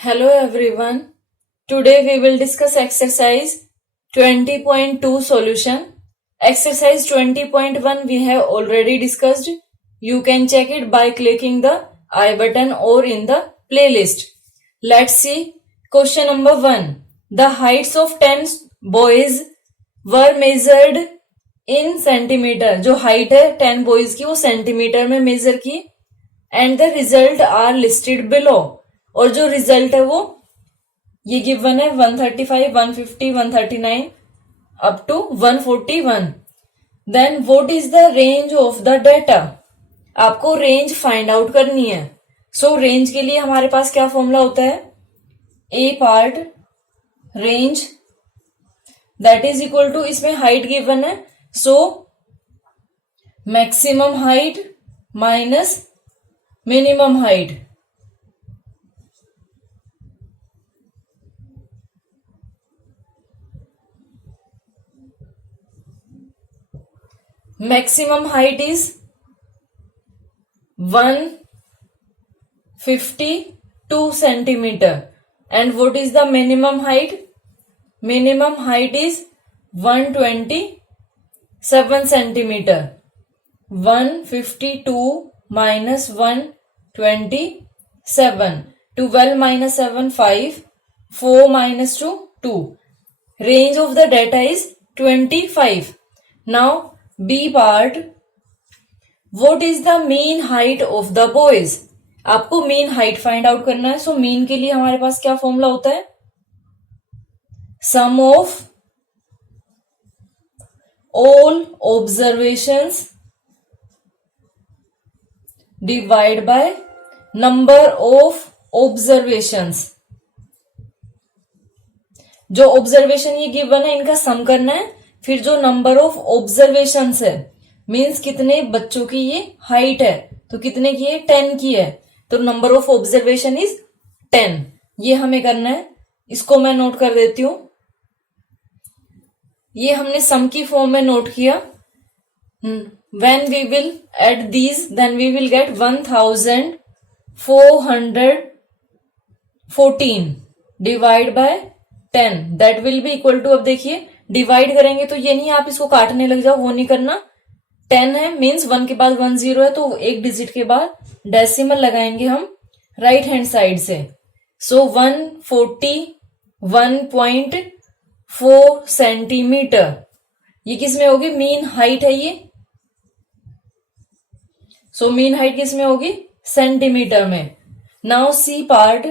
Hello everyone. Today we will discuss exercise 20.2 solution. Exercise 20.1 we have already discussed. You can check it by clicking the I button or in the playlist. Let's see. Question number 1. The heights of 10 boys were measured in centimeter. जो height है 10 boys की वो centimeter में measure की and the result are listed below. और जो result है वो ये गिवन है 135, 150, 139 up to 141. Then what is the range of the data. आपको रेंज फाइंड आउट करनी है. सो रेंज के लिए हमारे पास क्या फॉर्मूला होता है. A part range that is equal to, इसमें हाइट गिवन है so maximum height minus minimum height. Maximum height is 152 centimeter. And what is the minimum height? Minimum height is 127 centimeter. 152 minus 127. 12 minus 7, 5. 4 minus 2, 2. Range of the data is 25. Now B part. What is the mean height of the boys? आपको mean height find out करना है. सो mean के लिए हमारे पास क्या formula होता है. Sum of all observations divide by number of observations. जो ऑब्जर्वेशन ये गिवन है इनका सम करना है. फिर जो नंबर ऑफ ऑब्जर्वेशन है मीन्स कितने बच्चों की ये हाइट है तो कितने की है 10 की है तो नंबर ऑफ ऑब्जर्वेशन इज 10. ये हमें करना है. इसको मैं नोट कर देती हूं. ये हमने सम की फॉर्म में नोट किया. When we will add these then we will get 1414 divide by 10 that will be equal to. अब देखिए डिवाइड करेंगे तो ये नहीं आप इसको काटने लग जाओ, वो नहीं करना. 10 है मीन्स 1 के बाद 1 0 है तो एक डिजिट के बाद डेसिमल लगाएंगे हम राइट हैंड साइड से. सो 141.4 सेंटीमीटर. ये किस में होगी. मीन हाइट है ये. सो मीन हाइट किस में होगी सेंटीमीटर में. Now C part.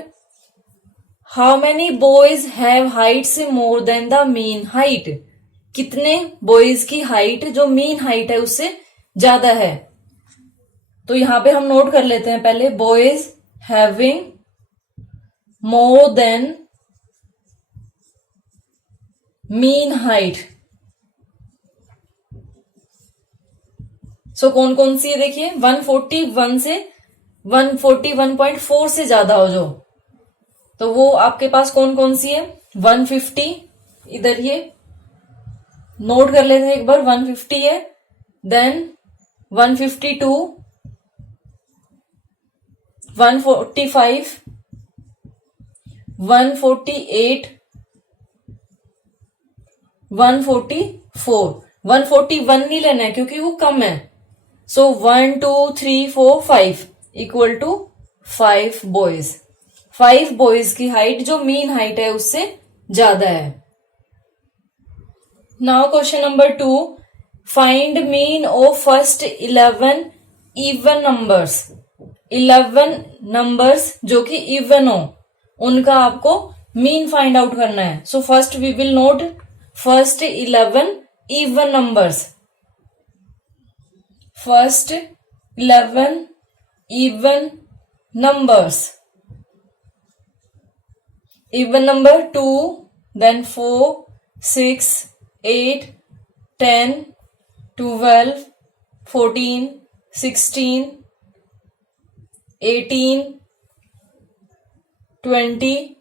How many boys have heights more than the mean height. कितने बॉयज की हाइट जो मीन हाइट है उससे ज्यादा है. तो यहां पे हम नोट कर लेते हैं पहले. Boys having more than mean height. So कौन कौन सी है देखिए. 141 से 141.4 से ज्यादा हो जो तो वो आपके पास कौन कौन सी है. 150 इधर ये नोट कर लेते हैं एक बार. 150 है. देन 152 145 148 144. 141 नहीं लेना है क्योंकि वो कम है. सो 1 2 3 4 5 इक्वल टू 5 बॉयज. 5 बॉयज की हाइट जो मीन हाइट है उससे ज्यादा है. Now question number 2. Find mean of first 11 even numbers. 11 numbers जो कि इवन हो उनका आपको मीन फाइंड आउट करना है. So first we will note first 11 even numbers. First 11 even numbers. Even number 2, then 4, 6, 8, 10, 12, 14, 16, 18, 20,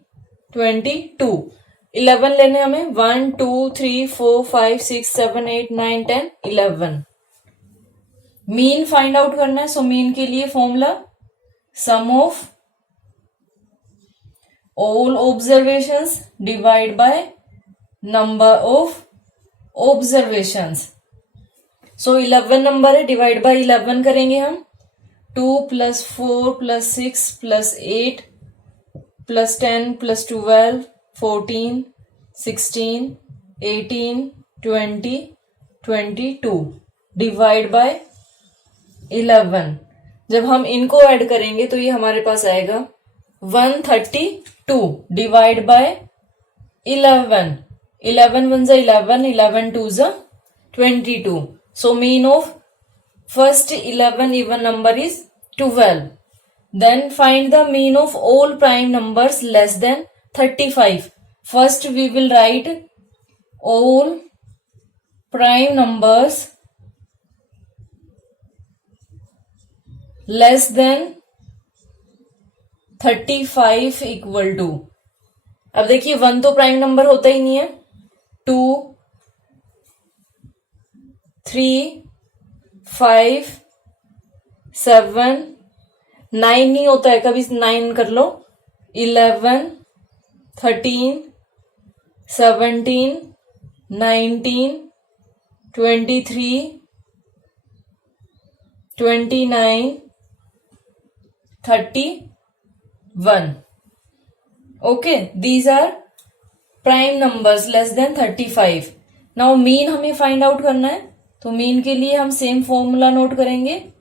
22. 11 लेने हमें. 1 2 3 4 5 6 7 8 9 10 11. मीन फाइंड आउट करना है. सो मीन के लिए formula sum of all observations divide by number of observations. So 11 number है, divide by 11 करेंगे हम. 2 + 4 + 6 + 8 + 10 + 12 14 16 18 20 22 divide by 11. जब हम इनको ऐड करेंगे तो ये हमारे पास आएगा 132 divide by 11. 11 1 = 11, 11 2 = 22. So mean of first 11 even number is 12. Then find the mean of all prime numbers less than 35. First we will write all prime numbers less than 35 equal to. अब देखिए 1 तो prime number होता ही नहीं है. 2 3 5 7 9 नहीं होता है, कभी 9 कर लो. 11 13 17 19 23 29 31. Okay, these are prime numbers less than 35. Now mean हमें फाइंड आउट करना है, तो मीन के लिए हम सेम फॉर्मूला नोट करेंगे.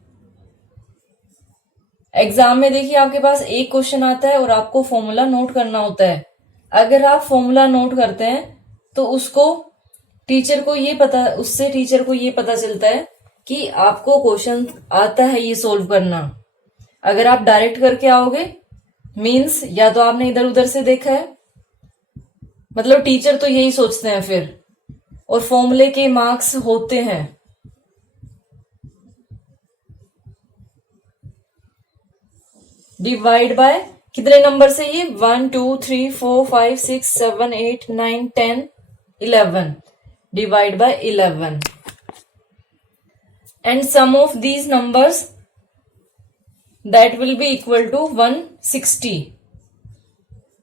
एग्जाम में देखिए आपके पास एक क्वेश्चन आता है और आपको फॉर्मूला नोट करना होता है. अगर आप फॉर्मूला नोट करते हैं तो उससे टीचर को ये पता चलता है कि आपको क्वेश्चन आता है ये सोल्व करना. अगर आप डायरेक्ट करके आओगे मीन्स या तो आपने इधर उधर से देखा है, मतलब टीचर तो यही सोचते हैं फिर, और फॉर्मूले के मार्क्स होते हैं. डिवाइड बाय कितने नंबर से ये 1 2 3 4 5 6 7 8 9 10 11 divide by 11. And sum of these numbers that will be equal to 160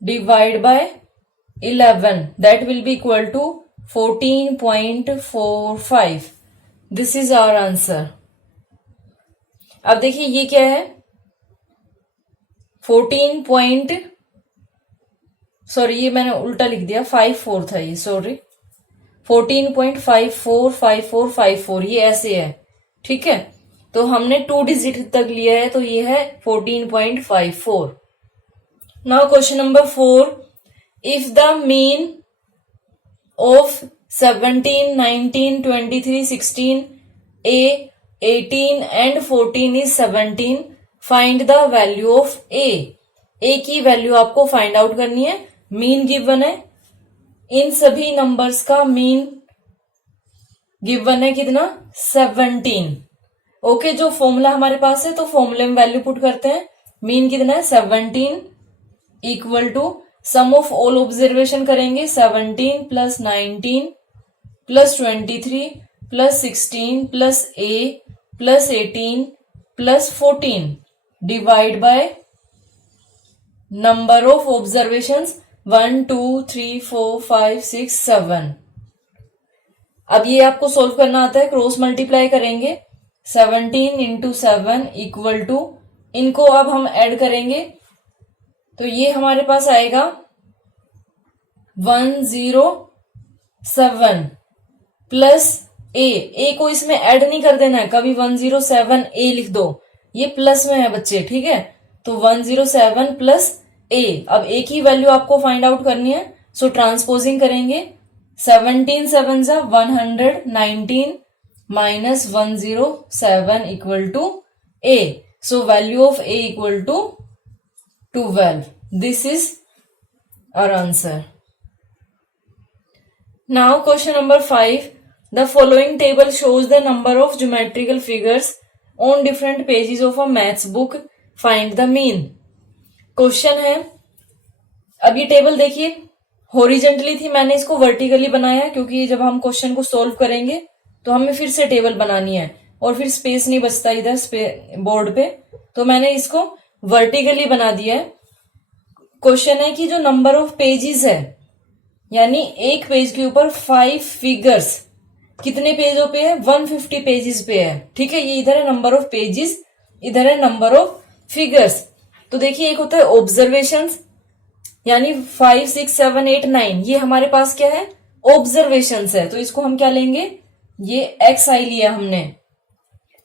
divide by 11, that will be equal to 14.45. this is our answer. अब देखिए ये क्या है, 14 ये मैंने उल्टा लिख दिया, 54 था ये, सॉरी. 14.545454 ये ऐसे है, ठीक है. तो हमने 2 डिजिट तक लिया है, तो ये है 14.54. Now question number 4. If the mean of 17 19 23 16 18 and 14 is 17, find the value of a की वैल्यू आपको फाइंड आउट करनी है. मीन गिवन है, इन सभी नंबर्स का मीन गिवन है कितना, 17. ओके, जो फॉर्मूला हमारे पास है तो फॉर्मूले में वैल्यू पुट करते हैं. मीन कितना है 17 equal to sum of all observation करेंगे, 17 + 19 + 23 + 16 + a + 18 + 14 divide by number of observations 1 2 3 4 5 6 7. अब ये आपको सोल्व करना आता है, क्रॉस मल्टीप्लाई करेंगे. 17 × 7 इक्वल टू, इनको अब हम ऐड करेंगे तो ये हमारे पास आएगा 107 प्लस ए को इसमें ऐड नहीं कर देना है, कभी 107 ए लिख दो, ये प्लस में है बच्चे, ठीक है. तो 107 प्लस ए. अब ए की वैल्यू आपको फाइंड आउट करनी है, सो ट्रांसपोजिंग करेंगे. 17 7 = 119 minus 107 equal to a. So value of a equal to 12. This is our answer. Now question number 5. The following table shows the number of geometrical figures on different pages of a maths book. Find the mean. Question है, अब ये table देखिए horizontally थी, मैंने इसको vertically बनाया क्योंकि जब हम क्वेश्चन को सॉल्व करेंगे तो हमें फिर से टेबल बनानी है और फिर स्पेस नहीं बचता इधर बोर्ड पे, तो मैंने इसको वर्टिकली बना दिया है. क्वेश्चन है कि जो नंबर ऑफ पेजेस है, यानी एक पेज के ऊपर 5 फिगर्स कितने पेजों पे है, 150 पेजेस पे है। ठीक है, ये इधर है नंबर ऑफ पेजेस, इधर है नंबर ऑफ फिगर्स। तो देखिए एक होता है ऑब्जर्वेशंस, यानी 5 6 7 8 9, ये हमारे पास क्या है, ऑब्जर्वेशंस है। तो इसको हम क्या लेंगे, ये एक्स आई लिया हमने।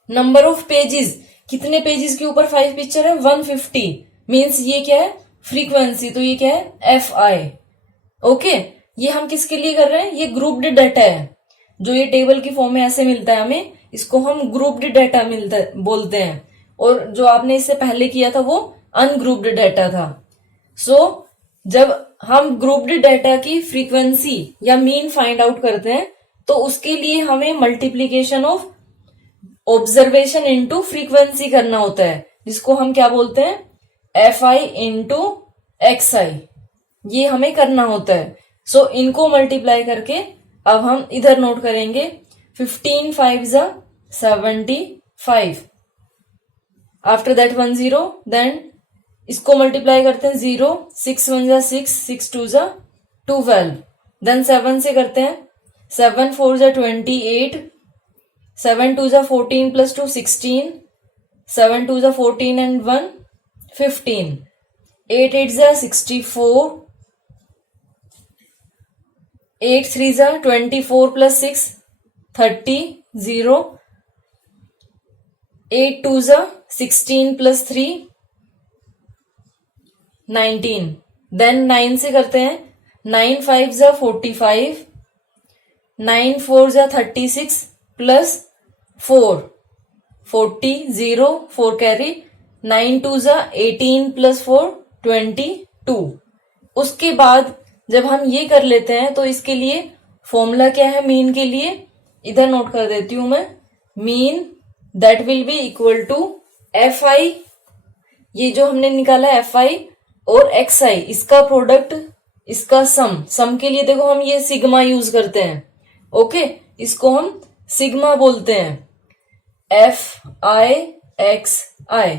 नंबर ऑफ पेजेस, कितने पेजेस के ऊपर 5 पिक्चर है, 150, मीन्स ये क्या है, फ्रीक्वेंसी। तो ये क्या है, एफ आई। ओके, ये हम किसके लिए कर रहे हैं, ये ग्रुप्ड डाटा है। जो ये टेबल की फॉर्म में ऐसे मिलता है हमें, इसको हम ग्रुप्ड डाटा मिलता बोलते हैं। और जो आपने इससे पहले किया था वो अनग्रुप्ड डाटा था। सो जब हम ग्रुप्ड डाटा की फ्रीक्वेंसी या मीन फाइंड आउट करते हैं, तो उसके लिए हमें multiplication of observation into frequency करना होता है, जिसको हम क्या बोलते हैं, एफ आई इंटू एक्स आई, ये हमें करना होता है। सो इनको मल्टीप्लाई करके अब हम इधर नोट करेंगे, 15 5 जा 75, आफ्टर दैट 1 0, देन इसको मल्टीप्लाई करते हैं 0, 6 1 जा 6, 6 2 जा 12, देन 7 से करते हैं, 7 4 जा 28, 7 2 जा 14 प्लस 2 16, 7 2 जा 14 एंड 1 15, 8 8 जा 64, 8 3 जा 24 प्लस 6 30 0, 8 2 जा 16 प्लस 3 19, देन 9 से करते हैं, 9 5 जा 45, 9 4 जा 36 प्लस 4 40 0, 4 कैरी, 9 2 जा 18 प्लस 4 22। उसके बाद जब हम ये कर लेते हैं तो इसके लिए फॉर्मूला क्या है, मीन के लिए इधर नोट कर देती हूं मैं, mean that will be equal to F I, ये जो हमने निकाला एफ आई और एक्स आई, इसका प्रोडक्ट, इसका सम के लिए देखो हम ये सिग्मा यूज करते हैं। ओके, इसको हम सिग्मा बोलते हैं, एफ आई एक्स आई।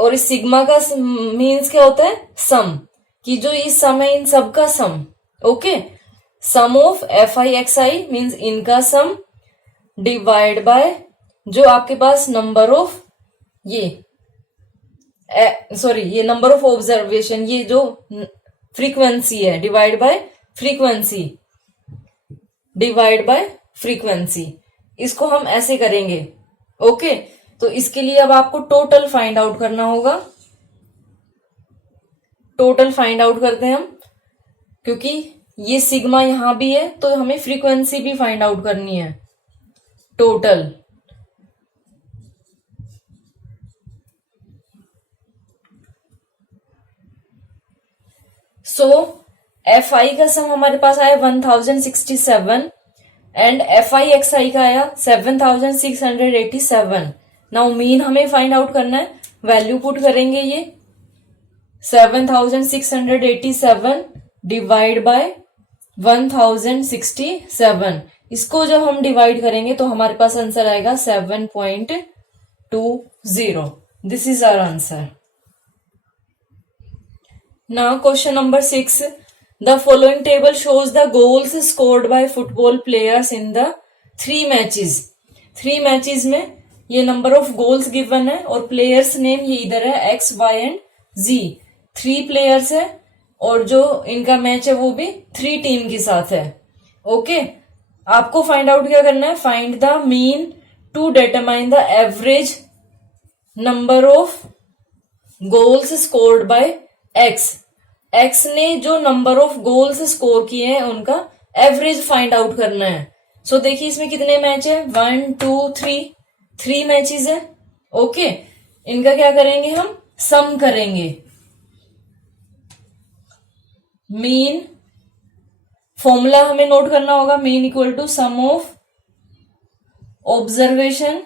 और इस सिग्मा का मीन्स क्या होता है, सम, कि जो ये सम है इन सब का sum. Okay, sum of f i x i means इनका सम डिवाइड बाय जो आपके पास नंबर ऑफ ये ये नंबर ऑफ ऑब्जर्वेशन, ये जो फ्रीक्वेंसी है, divide by frequency, divide by frequency, इसको हम ऐसे करेंगे। ओके, तो इसके लिए अब आपको टोटल फाइंड आउट करना होगा। टोटल फाइंड आउट करते हैं हम, क्योंकि ये सिग्मा यहां भी है तो हमें फ्रीक्वेंसी भी फाइंड आउट करनी है। टोटल सो एफ आई का सम हमारे पास आया 1067 एंड एफ आई एक्स आई का आया 7687। नाउ मीन हमें फाइंड आउट करना है, वैल्यू पुट करेंगे, ये 7687 डिवाइड बाय 1067, इसको जब हम डिवाइड करेंगे तो हमारे पास आंसर आएगा 7.20। This is our answer. Now question number 6. The following table shows the goals scored by football players in the 3 matches. 3 matches में ये number of goals given है और players name ये इधर है X, Y and Z. 3 players है और जो इनका मैच है वो भी 3 टीम के साथ है। ओके, आपको फाइंड आउट क्या करना है, find the mean to determine the average number of goals scored by X. X ने जो नंबर ऑफ गोल्स स्कोर किए हैं उनका एवरेज फाइंड आउट करना है। सो देखिए इसमें कितने मैच है, 1 2 3, 3 मैचेस है। ओके, इनका क्या करेंगे, हम सम करेंगे। मीन फॉर्मूला हमें नोट करना होगा, mean equal to sum of observation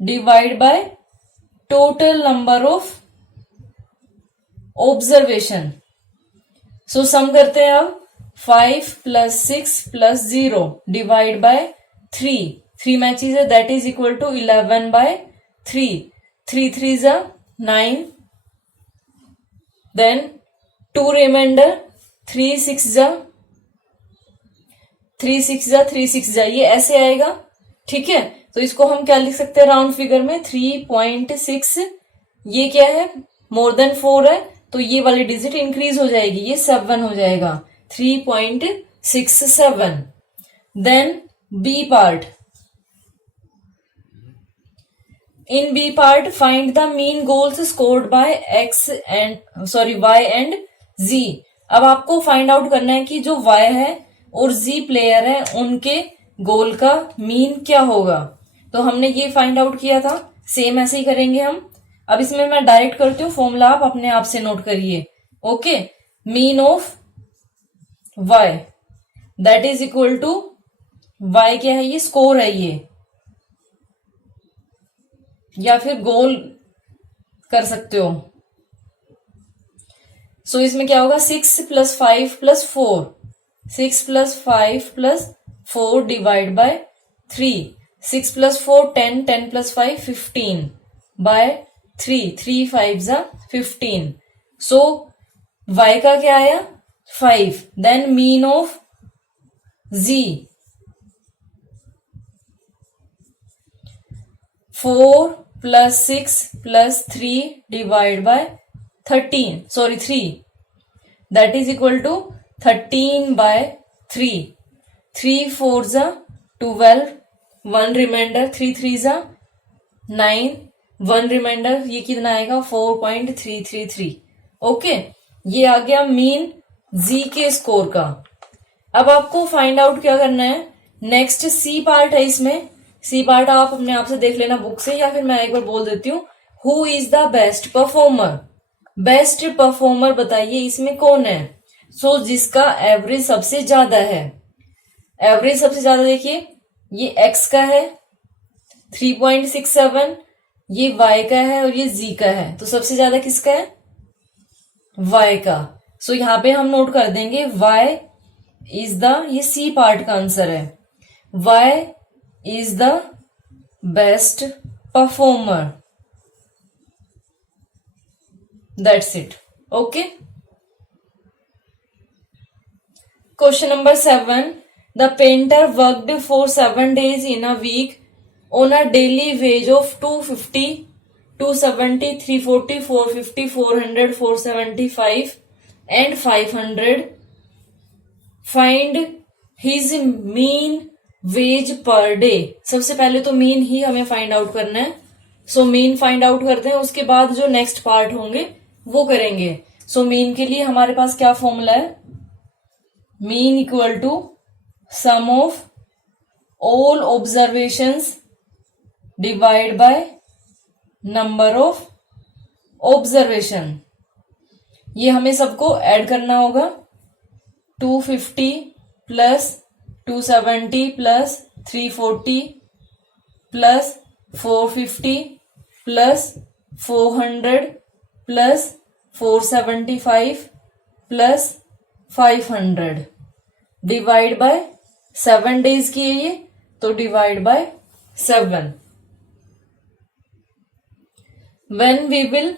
divide by total number of observation. So sum करते हैं अब, 5 plus 6 plus 0 divide by 3 matches है, that is equal to 11 by 3, 3 3 जा 9, देन 2 रिमाइंडर, 3 6 जा 3 6 जा 3 6 जा, ये ऐसे आएगा। ठीक है, तो इसको हम क्या लिख सकते हैं राउंड फिगर में 3.6। ये क्या है, मोर देन 4 है, तो ये वाली डिजिट इंक्रीज हो जाएगी, ये 7 हो जाएगा, 3.67। Then B part, in B part find the mean goals scored by y and z। अब आपको फाइंड आउट करना है कि जो y है और z प्लेयर है उनके गोल का मीन क्या होगा। तो हमने ये फाइंड आउट किया था, सेम ऐसे ही करेंगे हम। अब इसमें मैं डायरेक्ट करती हूँ, फॉर्मूला आप अपने आप से नोट करिए। Okay, mean of y that is equal to, y क्या है, ये स्कोर है ये, या फिर गोल कर सकते हो। सो इसमें क्या होगा, 6 + 5 + 4, 6 + 5 + 4 divide by 3, 6 + 4 10, 10 + 5 15 by 3, 3 5 15। So y का क्या आया 5। Then mean of z 4 + 6 + 3 divide by 3 that is equal to 13 by 3, 3 4 12, 1 remainder, 3 3 9, 1 remainder, ये कितना आएगा 4.333। ओके, ये आ गया मीन जी के स्कोर का। अब आपको फाइंड आउट क्या करना है, नेक्स्ट सी पार्ट है। इसमें सी पार्ट आप अपने आप से देख लेना बुक से, या फिर मैं एक बार बोल देती हूँ, who is the best performer. Best performer बताइए इसमें कौन है। सो जिसका एवरेज सबसे ज्यादा है, एवरेज सबसे ज्यादा देखिए ये एक्स का है 3.67, ये वाई का है और ये जी का है। तो सबसे ज्यादा किसका है, वाई का। सो यहां पे हम नोट कर देंगे वाई इज द, ये सी पार्ट का आंसर है, Y is the best performer. That's it. Okay, question number 7, the painter worked for 7 days in a week on a daily wage of 250, 270, 340, 450, 400, 475 and 500. Find his mean wage per day। सबसे पहले तो mean he हमें find out करना है। So mean find out करते हैं, उसके बाद जो नेक्स्ट पार्ट होंगे वो करेंगे। सो मीन के लिए हमारे पास क्या फॉर्मूला है, mean equal to sum of all observations divide by number of observation. ये हमें सबको ऐड करना होगा, 250 plus 270 plus 340 plus 450 plus 400 plus 475 plus 500 divide by 7 days की है ये, तो divide by 7। When we will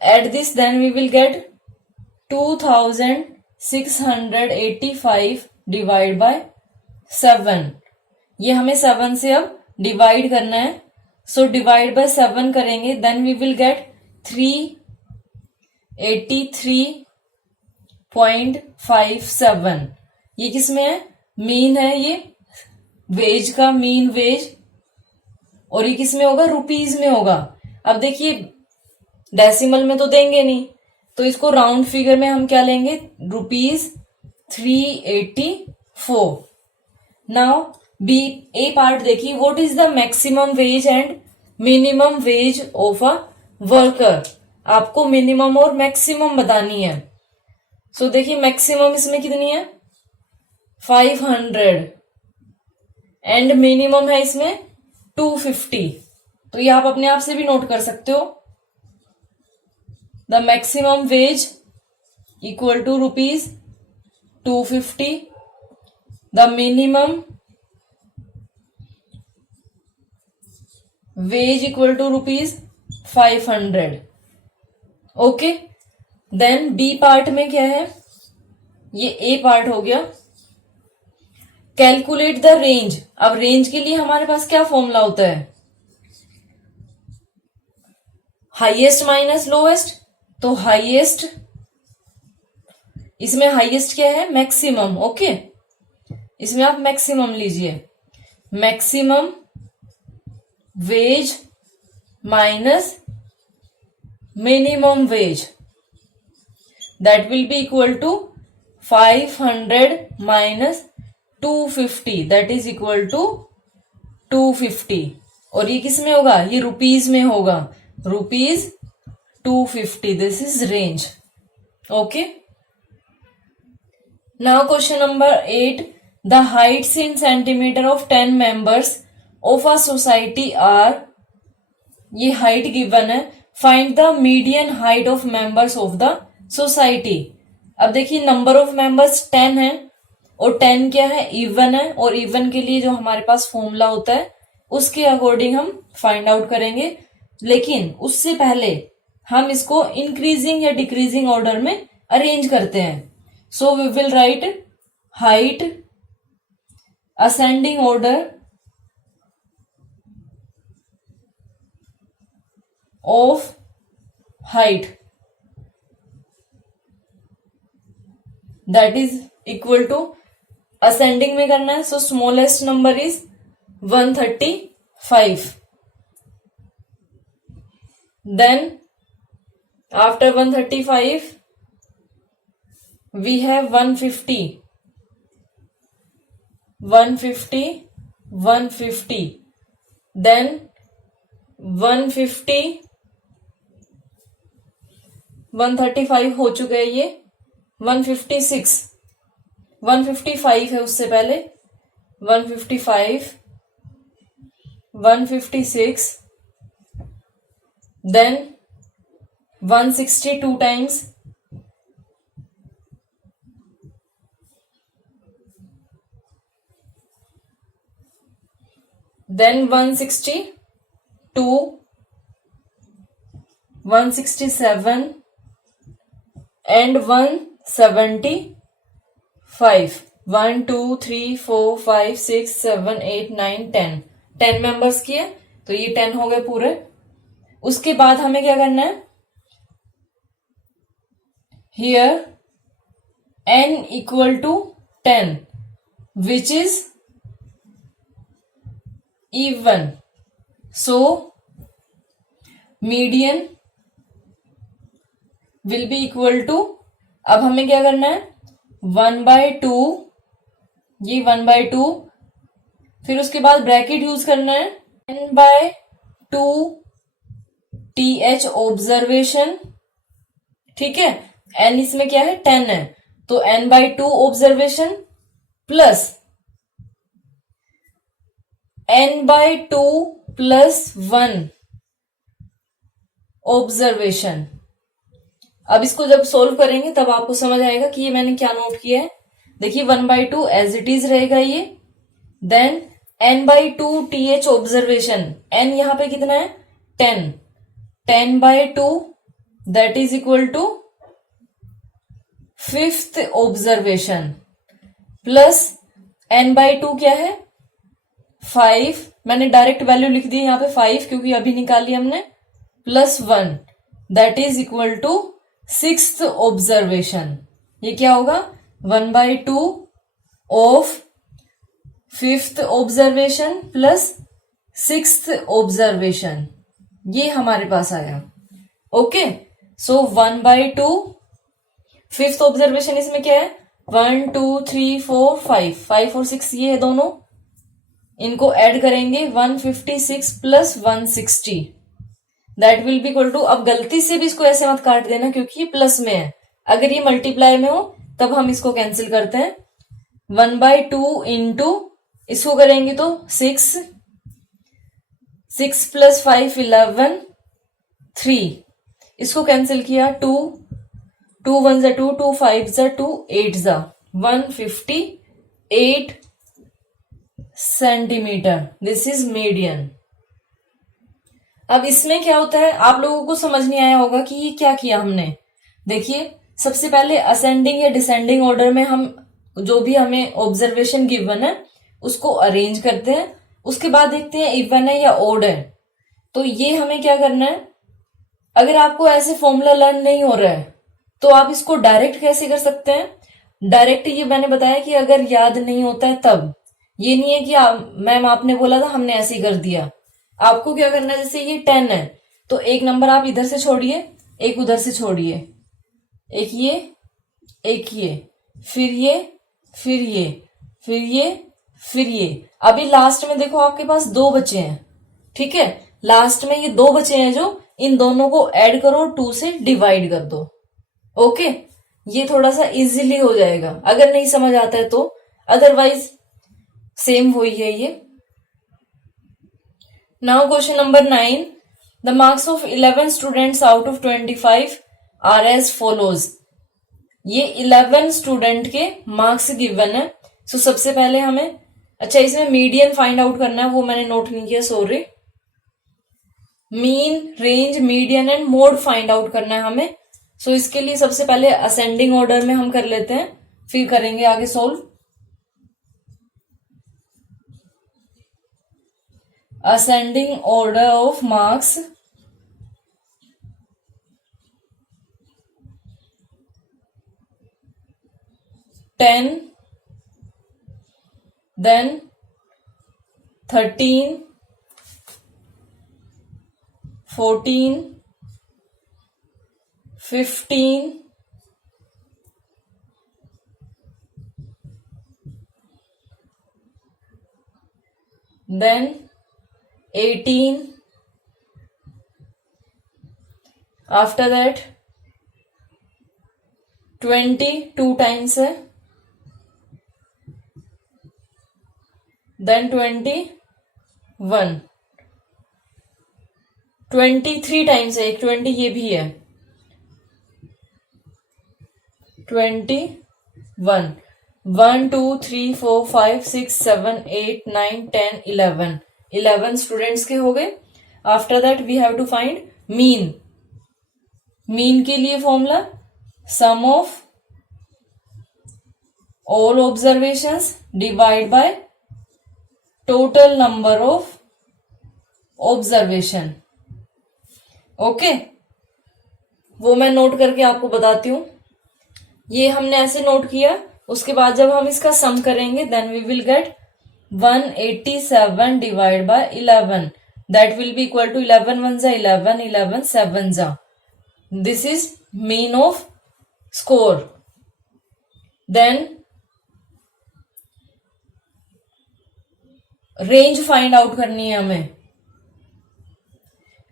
add this, then we will get 2685 divide by 7। ये हमें 7 से अब डिवाइड करना है। सो डिवाइड बाय 7 करेंगे, देन वी विल गेट 383.57। ये किसमें है, मीन है, ये वेज का मीन वेज, और ये किसमें होगा, रुपीज में होगा। अब देखिए डेसिमल में तो देंगे नहीं, तो इसको राउंड फिगर में हम क्या लेंगे, ₹384। नाउ बी ए पार्ट देखिए, what is the maximum wage and minimum wage of a worker. आपको मिनिमम और मैक्सिमम बतानी है। सो देखिए मैक्सिमम इसमें कितनी है 500 एंड मिनिमम है इसमें 250। तो ये आप अपने आप से भी नोट कर सकते हो। The maximum wage equal to ₹250, the minimum wage equal to ₹500। Okay, then B part में क्या है, ये ए पार्ट हो गया। Calculate the range. अब रेंज के लिए हमारे पास क्या फॉर्मूला होता है, हाईएस्ट माइनस लोएस्ट। तो हाईएस्ट, इसमें हाईएस्ट क्या है, मैक्सिमम। ओके, इसमें आप मैक्सिमम लीजिए, maximum wage minus minimum wage, that will be equal to 500 minus 250, that is equal to 250। और ये किस में होगा, ये रुपीज में होगा, rupees 250, this is range. Okay, now question number 8, the heights in centimetre of 10 members of a society are, ये height given है, find the median height of members of the society. अब देखिए नंबर ऑफ मेंबर्स 10 है और 10 क्या है, even है, और इवन के लिए जो हमारे पास फॉर्मूला होता है उसके अकॉर्डिंग हम फाइंड आउट करेंगे। लेकिन उससे पहले हम इसको इंक्रीजिंग या डिक्रीजिंग ऑर्डर में अरेंज करते हैं। So we will write height ascending order of height, that is equal to, ascending में करना है, so smallest number is 135, then after 135 we have 150, 150, then 150, 135 हो चुका है ये, 156, 155 है उससे पहले, 155, 156, then 160 2 times, then 162, 167 and 175, 1 2 3 4 5 6 7 8 9 10, 10 members की है तो ये 10 हो गए पूरे। उसके बाद हमें क्या करना है, here n equal to 10 which is even, so median will be equal to, अब हमें क्या करना है, 1/2, ये 1/2, फिर उसके बाद ब्रैकेट यूज करना है, n/2 th ऑब्जर्वेशन, ठीक है, n इसमें क्या है 10 है, तो n/2 observation plus n/2 plus 1 observation. अब इसको जब सोल्व करेंगे तब आपको समझ आएगा कि ये मैंने क्या नोट किया है। देखिए 1/2 एज इट इज रहेगा ये, then n/2 th observation, n यहां पे कितना है 10, 10/2 that is equal to 5th observation plus n/2 क्या है 5, मैंने डायरेक्ट वैल्यू लिख दी यहाँ पे 5 क्योंकि अभी निकाली हमने, plus 1 that is equal to 6th observation. ये क्या होगा 1/2 of 5th observation plus 6th observation, ये हमारे पास आया। ओके, सो 1/2 5th ऑब्जर्वेशन, इसमें क्या है 1 2 3 4 5, 5 और 6 ये है दोनों, इनको ऐड करेंगे 156 plus 160 that will be equal to, अब गलती से भी इसको ऐसे मत काट देना क्योंकि ये प्लस में है, अगर ये मल्टीप्लाई में हो तब हम इसको कैंसिल करते हैं, 1/2 इंटू इसको करेंगे तो 6 प्लस 5 11 3, इसको कैंसिल किया 2 2 1 जा 2 2 5 जा 2 8 जा 158 सेंटीमीटर, दिस इज मीडियन। अब इसमें क्या होता है, आप लोगों को समझ नहीं आया होगा कि ये क्या किया हमने, देखिए सबसे पहले असेंडिंग या डिसेंडिंग ऑर्डर में हम जो भी हमें ऑब्जर्वेशन गिवन है उसको अरेंज करते हैं, उसके बाद देखते हैं इवन है या ओड है। तो ये हमें क्या करना है, अगर आपको ऐसे फॉर्मूला लर्न नहीं हो रहा है तो आप इसको डायरेक्ट कैसे कर सकते हैं। डायरेक्ट ये मैंने बताया कि अगर याद नहीं होता है तब, ये नहीं है कि मैम आपने बोला था हमने ऐसे ही कर दिया। आपको क्या करना है, जैसे ये 10 है तो एक नंबर आप इधर से छोड़िए, एक उधर से छोड़िए, एक ये, फिर ये, फिर ये, फिर ये, फिर ये। अभी लास्ट में देखो आपके पास 2 बचे हैं, ठीक है। लास्ट में ये 2 बचे हैं, जो इन दोनों को ऐड करो, 2 से डिवाइड कर दो। ओके, ये थोड़ा सा इजीली हो जाएगा अगर नहीं समझ आता है तो, अदरवाइज सेम वही है ये। Now question number 9, the marks of 11 students out of 25 are as follows. ये 11 स्टूडेंट के मार्क्स गिवन है। सो सबसे पहले हमें, अच्छा इसमें मीडियन फाइंड आउट करना है, वो मैंने नोट नहीं किया, sorry. Mean, range, median and mode find out करना है हमें। सो इसके लिए सबसे पहले असेंडिंग ऑर्डर में हम कर लेते हैं, फिर करेंगे आगे solve. Ascending order of marks, ten, then 13, 14, 15, then 18, after that 20 2 times है, then 21, 23 times है, एक 20 ये भी है, 21, 1 2 3 4 5 6 7 8 9 10 11, 11 स्टूडेंट्स के हो गए। After that we have to find mean. Mean के लिए formula sum of all observations divide by total number of observation. Okay, वो मैं नोट करके आपको बताती हूं। ये हमने ऐसे नोट किया, उसके बाद जब हम इसका सम करेंगे then we will get 187 divide by 11, that will be equal to 11 1 जा 11, 11 7 जा। This is mean of score. Then range find out करनी है हमें।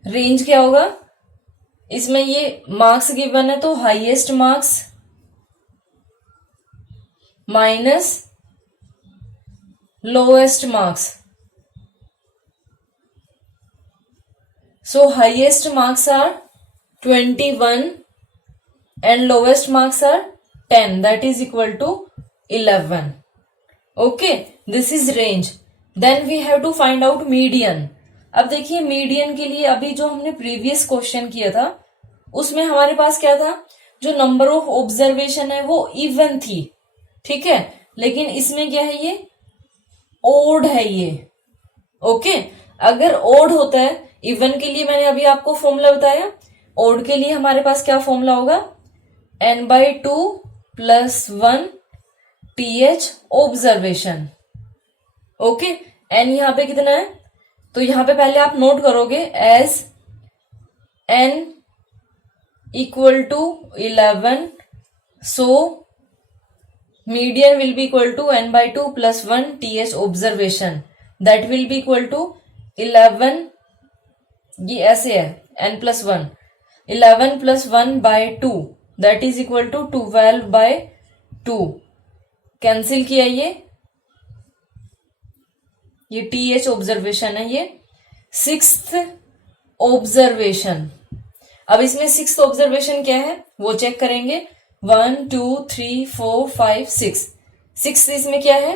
रेंज क्या होगा, इसमें ये मार्क्स गिवन है तो highest marks minus lowest marks. So highest marks are 21 and lowest marks are 10, that is equal to 11. Okay, this is range. Then we have to find out median. अब देखिए median के लिए अभी जो हमने previous question किया था उसमें हमारे पास क्या था, जो नंबर ऑफ ऑब्जर्वेशन है वो इवन थी, ठीक है। लेकिन इसमें क्या है, ये ओड है ये। ओके, अगर ओड होता है, इवन के लिए मैंने अभी आपको फॉर्मूला बताया, ओड के लिए हमारे पास क्या फॉर्मूला होगा, n/2 + 1 th observation. Okay, n यहां पे कितना है, तो यहां पे पहले आप नोट करोगे as n = 11, so median will be equal to n/2 + 1 th observation, that will be equal to 11, ये ऐसे है n + 1, 11 + 1/2, that is equal to 12/2। Cancel किया ये th ऑब्जर्वेशन है, ये 6th ऑब्जर्वेशन। अब इसमें 6th ऑब्जर्वेशन क्या है वो चेक करेंगे, 1 2 3 4 5 6, 6th इसमें क्या है,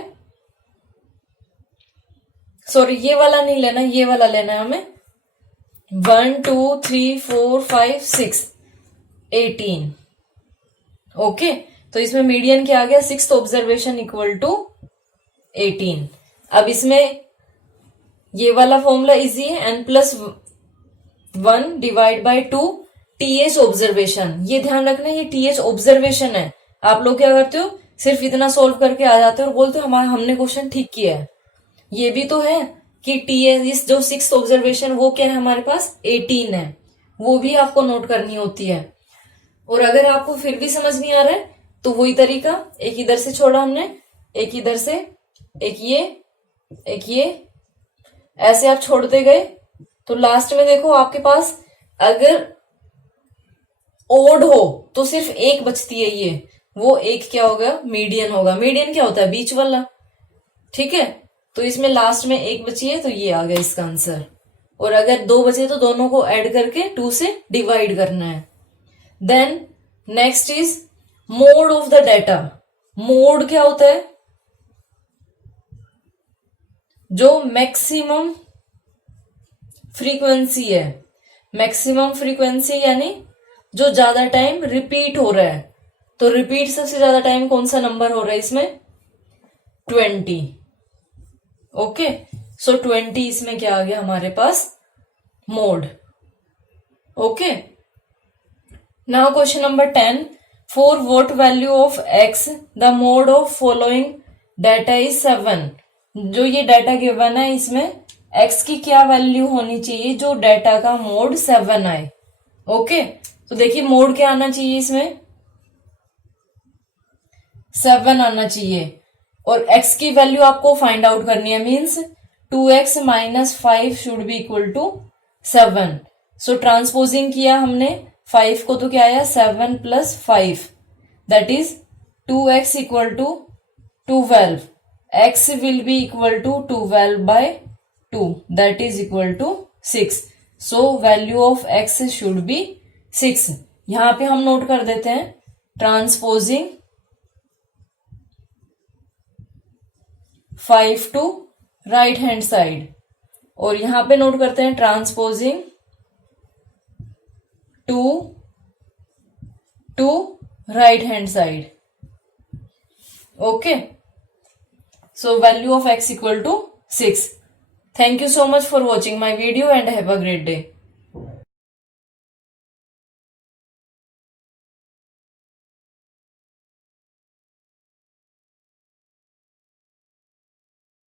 सॉरी ये वाला नहीं लेना, ये वाला लेना है हमें, 1 2 3 4 5 6 18, ओके, तो इसमें मीडियन क्या आ गया, 6th ऑब्जर्वेशन इक्वल टू 18। अब इसमें ये वाला फॉर्मूला इजी है, n+1 divide by 2 TH observation. ये ध्यान रखना ये TH ऑब्जर्वेशन है। आप लोग क्या करते हो, सिर्फ इतना सोल्व करके आ जाते हो और बोलते हो हमने क्वेश्चन ठीक किया है। ये भी तो है कि TH इस जो 6th ऑब्जर्वेशन वो क्या है हमारे पास 18 है, वो भी आपको नोट करनी होती है। और अगर आपको फिर भी समझ नहीं आ रहा है तो वही तरीका, एक इधर से छोड़ा हमने, एक इधर से, एक ये ऐसे आप छोड़ते गए तो लास्ट में देखो आपके पास अगर ओड हो तो सिर्फ एक बचती है, ये वो एक क्या होगा, मीडियन होगा। मीडियन क्या होता है, बीच वाला, ठीक है। तो इसमें लास्ट में एक बची है तो ये आ गया इसका आंसर। और अगर 2 बचे तो दोनों को ऐड करके 2 से डिवाइड करना है। Then next is mode of the data. Mode क्या होता है, जो मैक्सिमम फ्रीक्वेंसी है। मैक्सिमम फ्रीक्वेंसी यानी जो ज्यादा टाइम रिपीट हो रहा है। तो रिपीट सबसे ज्यादा टाइम कौन सा नंबर हो रहा है इसमें, 20। ओके, सो 20 इसमें क्या आ गया हमारे पास, mode. Okay, now question number 10, for what value of x the mode of following data is 7। जो ये डाटा गिवन है इसमें x की क्या वैल्यू होनी चाहिए जो डाटा का मोड 7 आए। ओके, तो देखिए मोड क्या आना चाहिए इसमें, 7 आना चाहिए। और x की वैल्यू आपको फाइंड आउट करनी है, means 2x - 5 should be equal to 7। So transposing किया हमने 5 को तो क्या आया 7 + 5 that is 2x equal to 12। x will be equal to 12/2 that is equal to 6। So value of x should be 6। यहां पे हम नोट कर देते हैं transposing 5 to right hand side, और यहां पे नोट करते हैं transposing 2 to right hand side. Okay, so value of x equal to 6. Thank you so much for watching my video and have a great day.